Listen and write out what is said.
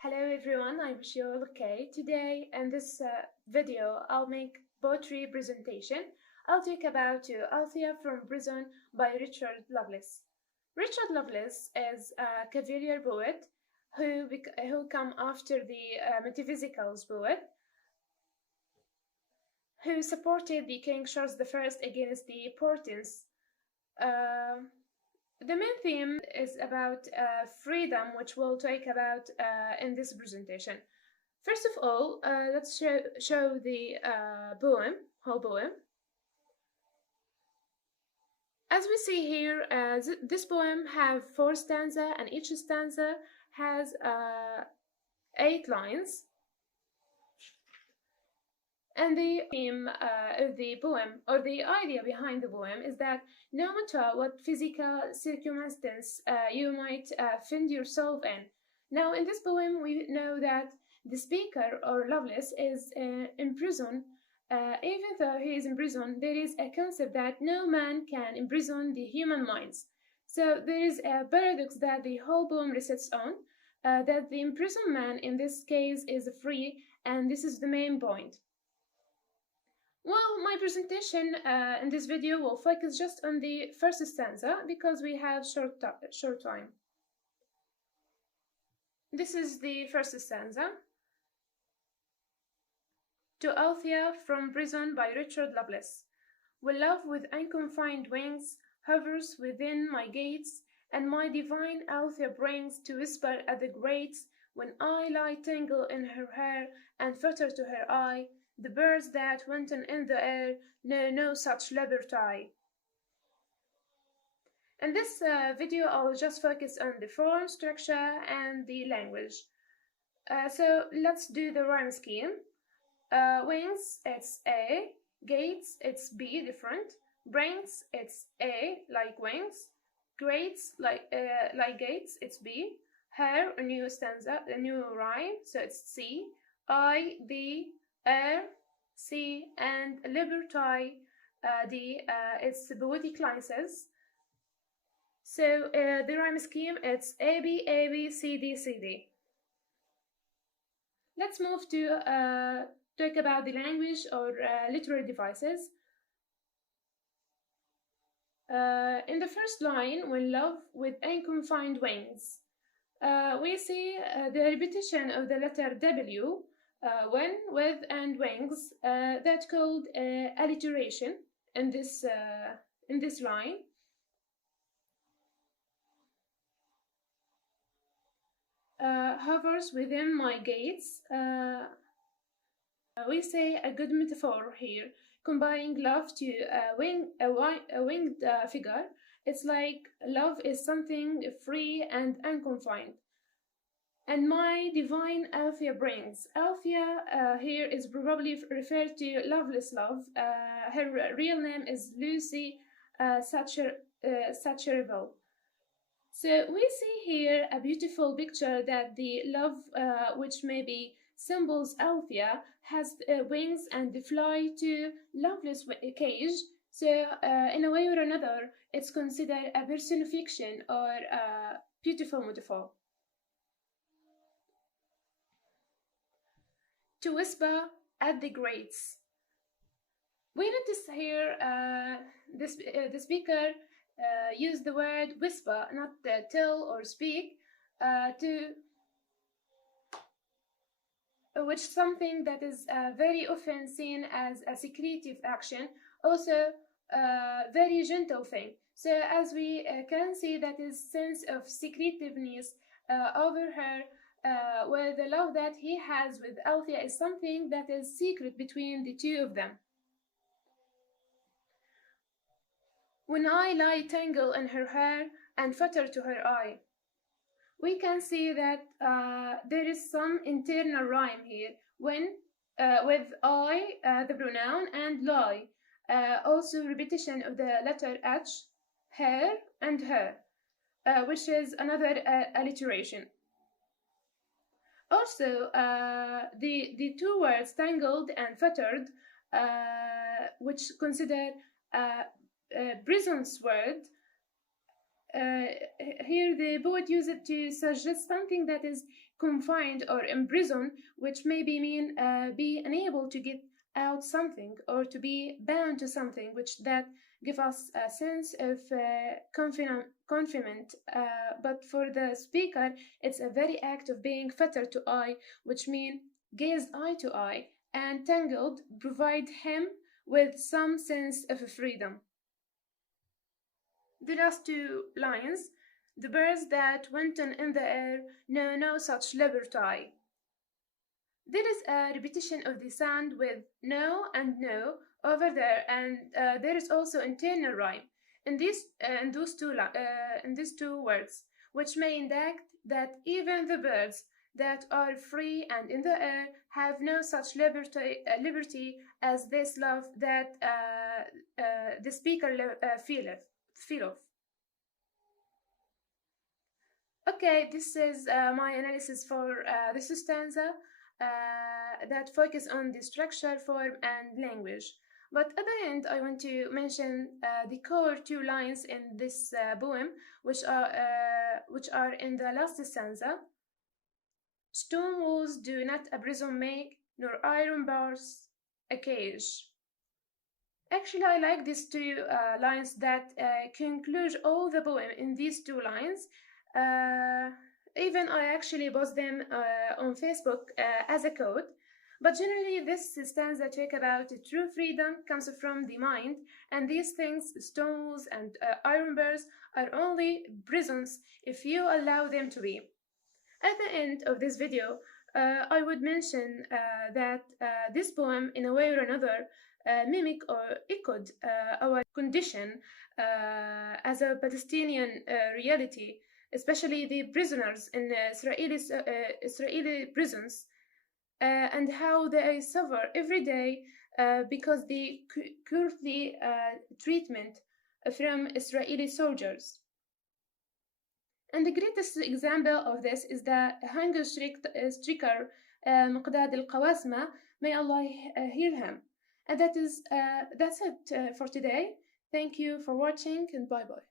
Hello everyone, I wish you're all okay. Today in this video I'll make poetry presentation. I'll talk about Althea from Prison by Richard Lovelace. Richard Lovelace is a Cavalier poet who come after the Metaphysicals poet who supported the King Charles I against the Puritans. Uh, The main theme is about freedom, which we'll talk about in this presentation. First of all, let's show the whole poem. As we see here, this poem have 4 stanzas, and each stanza has 8 lines. And the theme of the poem, or the idea behind the poem, is that no matter what physical circumstance you might find yourself in. Now, in this poem, we know that the speaker, or Lovelace, is in prison. Even though he is in prison, there is a concept that no man can imprison the human minds. So there is a paradox that the whole poem rests on, that the imprisoned man in this case is free, and this is the main point. Well, my presentation in this video will focus just on the first stanza because we have short time. This is the first stanza. To Althea from Prison by Richard Lovelace. When love with unconfined wings hovers within my gates, and my divine Althea brings to whisper at the grates, when I lie tangled in her hair and flutter to her eye, the birds that went in the air know no such liberty. In this video, I'll just focus on the form, structure, and the language. So let's do the rhyme scheme. Wings, it's A. Gates, it's B, different. Brings, it's A, like wings. Grates, like gates, it's B. Hair, a new stanza, a new rhyme, so it's C. I, B, air, C, and liberty, D, it's poetic license. So the rhyme scheme, it's A, B, A, B, C, D, C, D. Let's move to talk about the language or literary devices. In the first line, when love with unconfined wings, we see the repetition of the letter W, when, with, and wings, that called alliteration in this line. Hovers within my gates. We say a good metaphor here, combining love to a winged figure. It's like love is something free and unconfined. And my divine Althea brings. Althea here is probably referred to Loveless Love. Her real name is Lucy Satcherville. So we see here a beautiful picture that the love, which maybe symbols Althea, has wings and fly to Loveless cage. So in a way or another, it's considered a personification or a beautiful metaphor. To whisper at the grates. We notice here the speaker use the word whisper, not tell or speak, which is something that is very often seen as a secretive action, also very gentle thing. So as we can see, that is sense of secretiveness over her, where the love that he has with Althea is something that is secret between the two of them. When I lie tangled in her hair and flutter to her eye, we can see that there is some internal rhyme here. When, with I, the pronoun, and lie, also repetition of the letter H, hair, and her, which is another alliteration. Also, the two words tangled and fettered, which consider Brison's word, uh, here the poet uses it to suggest something that is confined or imprisoned, which maybe mean be unable to get out something or to be bound to something, which that give us a sense of confinement. But for the speaker, it's a very act of being fettered to eye, which mean gaze eye to eye, and tangled provide him with some sense of freedom. The last two lines: the birds that went on in the air know no such liberty. There is a repetition of the sound with no and no over there, and there is also internal rhyme in these two words, which may indicate that even the birds that are free and in the air have no such liberty as this love that the speaker feel of. Okay, this is my analysis for this stanza that focus on the structure, form, and language. But at the end, I want to mention the core two lines in this poem, which are in the last stanza. Stone walls do not a prison make, nor iron bars a cage. Actually, I like these two lines that conclude all the poem in these two lines. Uh, Even I actually post them on Facebook as a quote. But generally, this stanza talk about true freedom comes from the mind, and these things, stones and iron bars, are only prisons if you allow them to be. At the end of this video, I would mention that this poem, in a way or another, mimic or echoed our condition as a Palestinian reality, especially the prisoners in Israeli prisons, and how they suffer every day because the cruelty treatment from Israeli soldiers. And the greatest example of this is the hunger striker Muqdad al-Qawasma. May Allah heal him. And that's it for today. Thank you for watching, and bye bye.